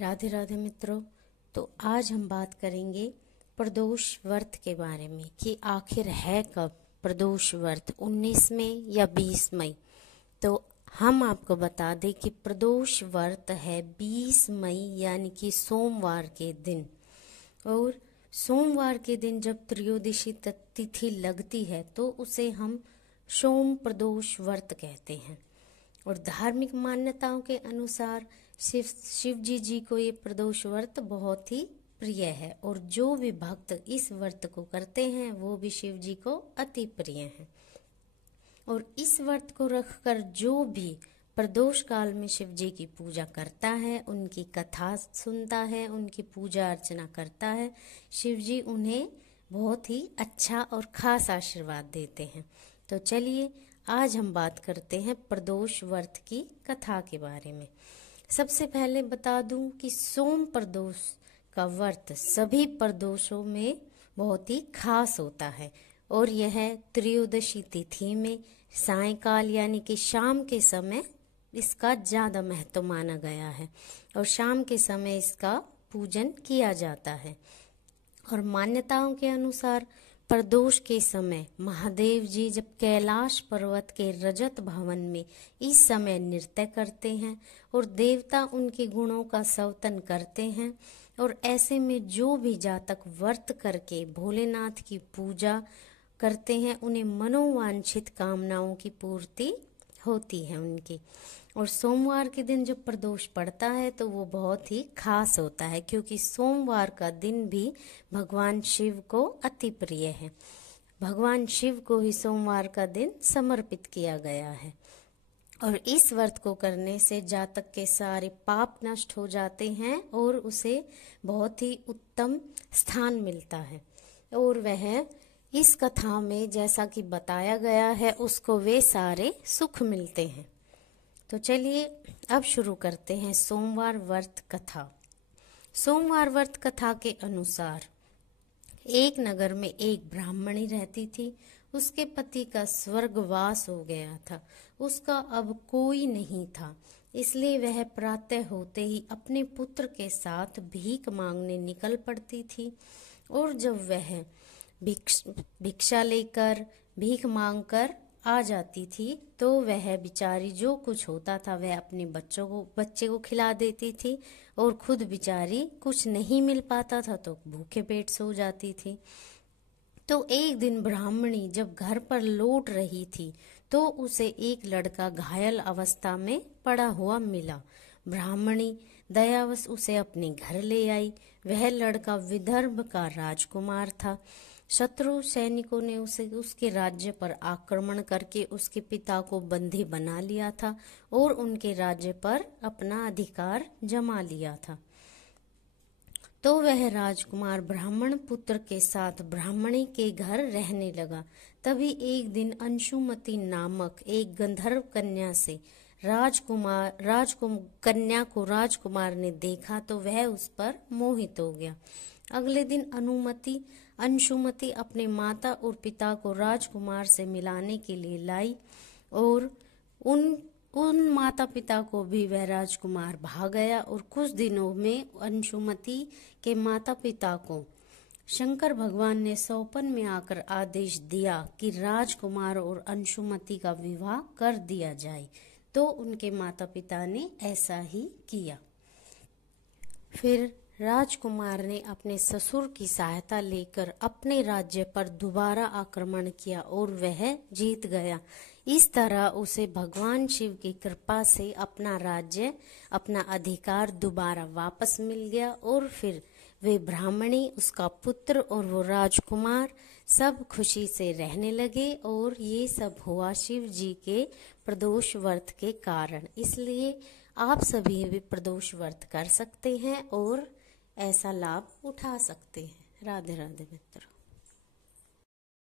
राधे राधे मित्रों। तो आज हम बात करेंगे प्रदोष व्रत के बारे में कि आखिर है कब प्रदोष व्रत, 19 मई या 20 मई। तो हम आपको बता दें कि प्रदोष व्रत है 20 मई यानी कि सोमवार के दिन। और सोमवार के दिन जब त्रयोदशी तिथि लगती है तो उसे हम सोम प्रदोष व्रत कहते हैं। और धार्मिक मान्यताओं के अनुसार शिव जी को ये प्रदोष व्रत बहुत ही प्रिय है और जो भी भक्त इस व्रत को करते हैं वो भी शिव जी को अति प्रिय हैं। और इस व्रत को रखकर जो भी प्रदोष काल में शिव जी की पूजा करता है, उनकी कथा सुनता है, उनकी पूजा अर्चना करता है, शिव जी उन्हें बहुत ही अच्छा और खास आशीर्वाद देते हैं। तो चलिए आज हम बात करते हैं प्रदोष व्रत की कथा के बारे में। सबसे पहले बता दूं कि सोम प्रदोष का व्रत सभी प्रदोषों में बहुत ही खास होता है और यह त्रयोदशी तिथि में सायंकाल यानी कि शाम के समय इसका ज़्यादा महत्व माना गया है और शाम के समय इसका पूजन किया जाता है। और मान्यताओं के अनुसार प्रदोष के समय महादेव जी जब कैलाश पर्वत के रजत भवन में इस समय नृत्य करते हैं और देवता उनके गुणों का स्तवन करते हैं। और ऐसे में जो भी जातक व्रत करके भोलेनाथ की पूजा करते हैं उन्हें मनोवांछित कामनाओं की पूर्ति होती है उनकी। और सोमवार के दिन जब प्रदोष पड़ता है तो वो बहुत ही खास होता है क्योंकि सोमवार का दिन भी भगवान शिव को अति प्रिय है। भगवान शिव को ही सोमवार का दिन समर्पित किया गया है। और इस व्रत को करने से जातक के सारे पाप नष्ट हो जाते हैं और उसे बहुत ही उत्तम स्थान मिलता है और वह इस कथा में जैसा कि बताया गया है उसको वे सारे सुख मिलते हैं। तो चलिए अब शुरू करते हैं सोमवार व्रत कथा। सोमवार व्रत कथा के अनुसार एक नगर में एक ब्राह्मणी रहती थी। उसके पति का स्वर्गवास हो गया था, उसका अब कोई नहीं था, इसलिए वह प्रातः होते ही अपने पुत्र के साथ भीख मांगने निकल पड़ती थी। और जब वह भिक्षा लेकर भीख मांगकर आ जाती थी तो वह बिचारी जो कुछ होता था वह अपने बच्चे को खिला देती थी और खुद बिचारी कुछ नहीं मिल पाता था तो भूखे पेट सो जाती थी। तो एक दिन ब्राह्मणी जब घर पर लौट रही थी तो उसे एक लड़का घायल अवस्था में पड़ा हुआ मिला। ब्राह्मणी दयावश उसे अपने घर ले आई। वह लड़का विदर्भ का राजकुमार था। शत्रु सैनिकों ने उसके राज्य पर आक्रमण करके उसके पिता को बंदी बना लिया था और उनके राज्य पर अपना अधिकार जमा लिया था। तो वह राजकुमार ब्राह्मण पुत्र के साथ ब्राह्मणी के घर रहने लगा। तभी एक दिन अंशुमति नामक एक गंधर्व कन्या से कन्या को राजकुमार ने देखा तो वह उस पर मोहित हो गया। अगले दिन अंशुमति अपने माता और पिता को राजकुमार से मिलाने के लिए लाई और उन माता पिता को भी वह राजकुमार भा गया। और कुछ दिनों में अंशुमति के माता पिता को शंकर भगवान ने सौपन में आकर आदेश दिया कि राजकुमार और अंशुमति का विवाह कर दिया जाए। तो उनके माता पिता ने ऐसा ही किया। फिर राजकुमार ने अपने ससुर की सहायता लेकर अपने राज्य पर दोबारा आक्रमण किया और वह जीत गया। इस तरह उसे भगवान शिव की कृपा से अपना राज्य, अपना अधिकार दोबारा वापस मिल गया। और फिर वे ब्राह्मणी, उसका पुत्र और वो राजकुमार सब खुशी से रहने लगे। और ये सब हुआ शिव जी के प्रदोष व्रत के कारण। इसलिए आप सभी भी प्रदोष व्रत कर सकते हैं और ऐसा लाभ उठा सकते हैं। राधे राधे मित्र।